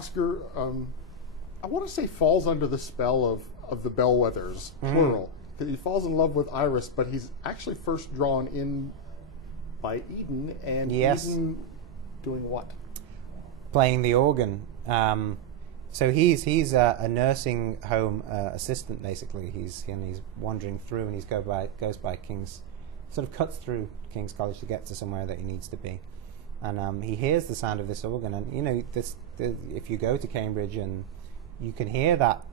Oscar, I want to say falls under the spell of the Bellwethers, plural. He falls in love with Iris, but he's actually first drawn in by Eden, and Eden doing what? Playing the organ. So he's a nursing home assistant, basically. He's wandering through, and goes by King's, sort of cuts through King's College to get to somewhere that he needs to be, and he hears the sound of this organ, and if you go to Cambridge and you can hear that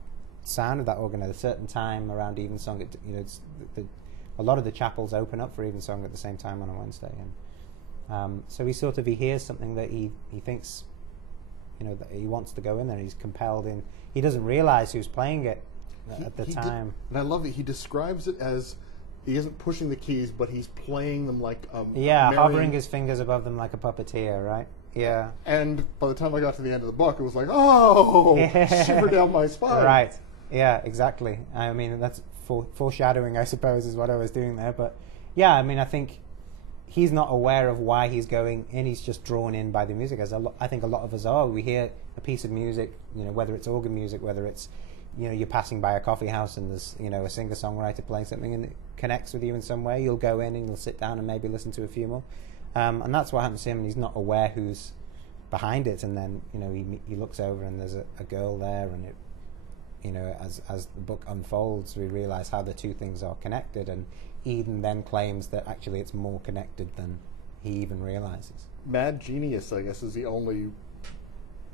sound of that organ at a certain time around evensong. A lot of the chapels open up for evensong at the same time on a Wednesday, and so he hears something that he thinks, that he wants to go in there. He's compelled in. He doesn't realize who's playing it at the time. And I love that he describes it as he isn't pushing the keys, but he's playing them like hovering his fingers above them like a puppeteer, right? Yeah. And by the time I got to the end of the book, it was like, oh, shiver down my spine. Right. Yeah, exactly. I mean, that's foreshadowing, I suppose, is what I was doing there. But yeah, I mean, I think he's not aware of why he's going in. He's just drawn in by the music, as I think a lot of us are. We hear a piece of music, whether it's organ music, whether it's, you're passing by a coffee house and there's, a singer-songwriter playing something and it connects with you in some way. You'll go in and you'll sit down and maybe listen to a few more. And that's what happens to him, and he's not aware who's behind it. And then, he looks over and there's a girl there, and it, as the book unfolds, we realize how the two things are connected, and Eden then claims that actually it's more connected than he even realizes. Mad genius, I guess, is the only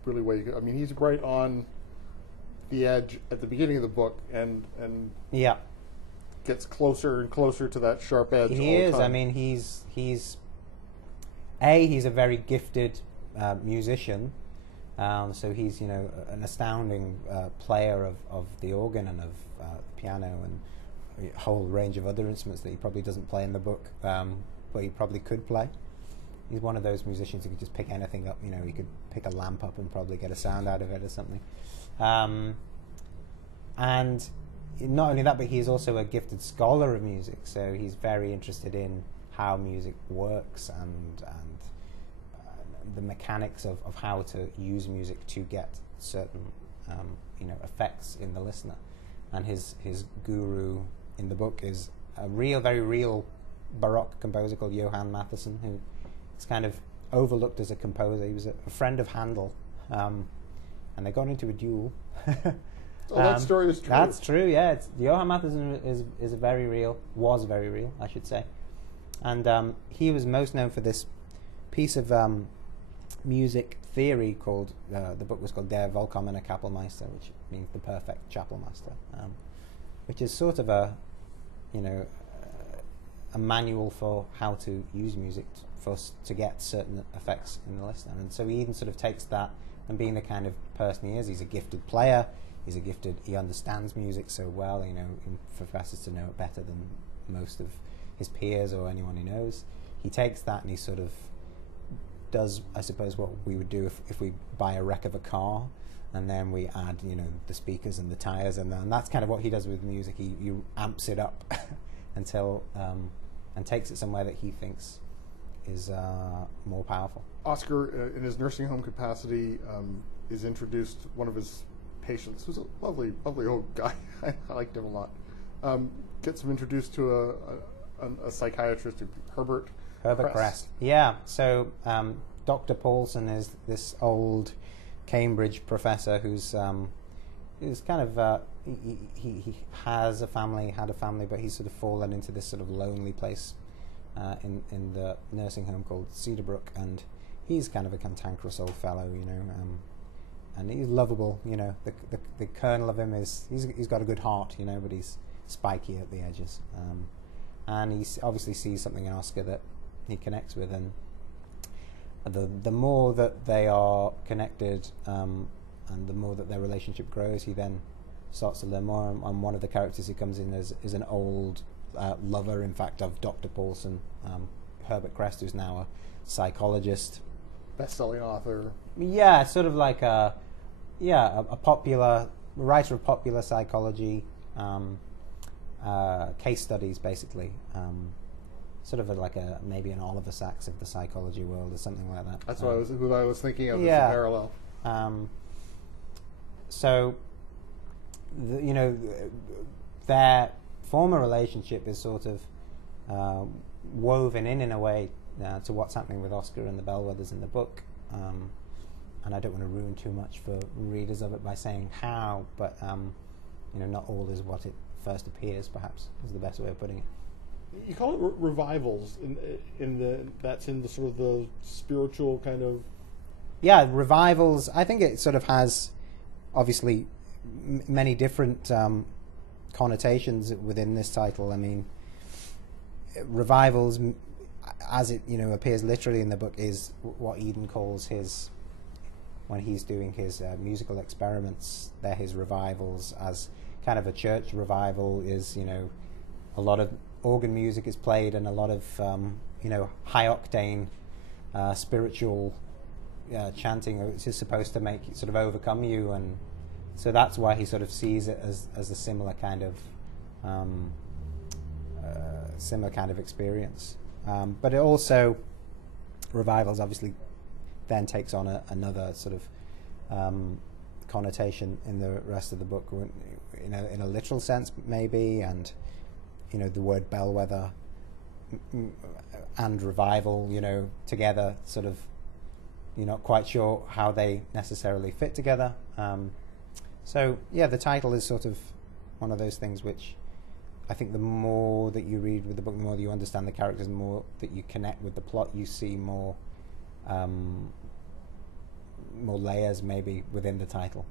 really way you go. I mean, he's right on the edge at the beginning of the book, and gets closer and closer to that sharp edge. He is. I mean, he's a very gifted musician. So he's, an astounding player of the organ and of the piano and a whole range of other instruments that he probably doesn't play in the book, but he probably could play. He's one of those musicians who could just pick anything up. He could pick a lamp up and probably get a sound out of it or something. And not only that, but he's also a gifted scholar of music. So he's very interested in how music works and the mechanics of how to use music to get certain effects in the listener. And his guru in the book is a very real Baroque composer called Johann Mattheson, who is kind of overlooked as a composer. He was a friend of Handel, and they got into a duel. That story is true. That's true, yeah. Johann Mattheson was very real, I should say. And he was most known for this piece of music theory called, the book was called Der Vollkommene Kapellmeister, which means the perfect chapel master, which is sort of a manual for how to use music to get certain effects in the listener. And so he even sort of takes that, and being the kind of person he is, he's a gifted player, he understands music so well, he professes to know it better than most of his peers or anyone he knows. He takes that and he sort of does, I suppose, what we would do if we buy a wreck of a car, and then we add, the speakers and the tires, and that's kind of what he does with music. He amps it up until and takes it somewhere that he thinks is more powerful. Oscar, in his nursing home capacity, is introduced one of his patients, who's a lovely old guy. I liked him a lot. Gets him introduced to a psychiatrist, Herbert Crest. Yeah. So Dr. Paulson is this old Cambridge professor who's kind of he had a family, but he's sort of fallen into this sort of lonely place in the nursing home called Cedarbrook, and he's kind of a cantankerous old fellow, and he's lovable. The kernel of him is he's got a good heart, but he's spiky at the edges, and he obviously sees something in Oscar that he connects with, and the more that they are connected, and the more that their relationship grows, he then starts to learn more. And one of the characters who comes in is an old lover, in fact, of Dr. Paulson, Herbert Crest, who's now a psychologist, best-selling author. Yeah, sort of like a popular writer of popular psychology, case studies, basically. Sort of like maybe an Oliver Sacks of the psychology world or something like that. That's who I was thinking of as a parallel. So, their former relationship is sort of woven in a way to what's happening with Oscar and the Bellwethers in the book. And I don't want to ruin too much for readers of it by saying how, but not all is what it first appears, perhaps, is the best way of putting it. You call it revivals, that's in the sort of the spiritual kind of... Yeah, revivals. I think it sort of has, obviously, many different connotations within this title. I mean, revivals, as it appears literally in the book, is what Eden calls his, when he's doing his musical experiments, they're his revivals. As kind of a church revival is, a lot of organ music is played and a lot of high octane spiritual chanting, which is supposed to make it sort of overcome you, and so that's why he sort of sees it as a similar kind of experience. But it also, revivals obviously then takes on another sort of connotation in the rest of the book, in a literal sense maybe, and the word bellwether and revival together, sort of you're not quite sure how they necessarily fit together. So yeah, the title is sort of one of those things which I think the more that you read with the book, the more that you understand the characters, the more that you connect with the plot, you see more layers maybe within the title.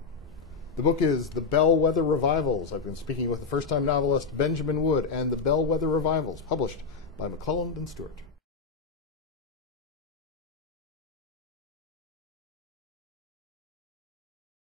The book is The Bellwether Revivals. I've been speaking with the first-time novelist Benjamin Wood and The Bellwether Revivals, published by McClelland and Stewart.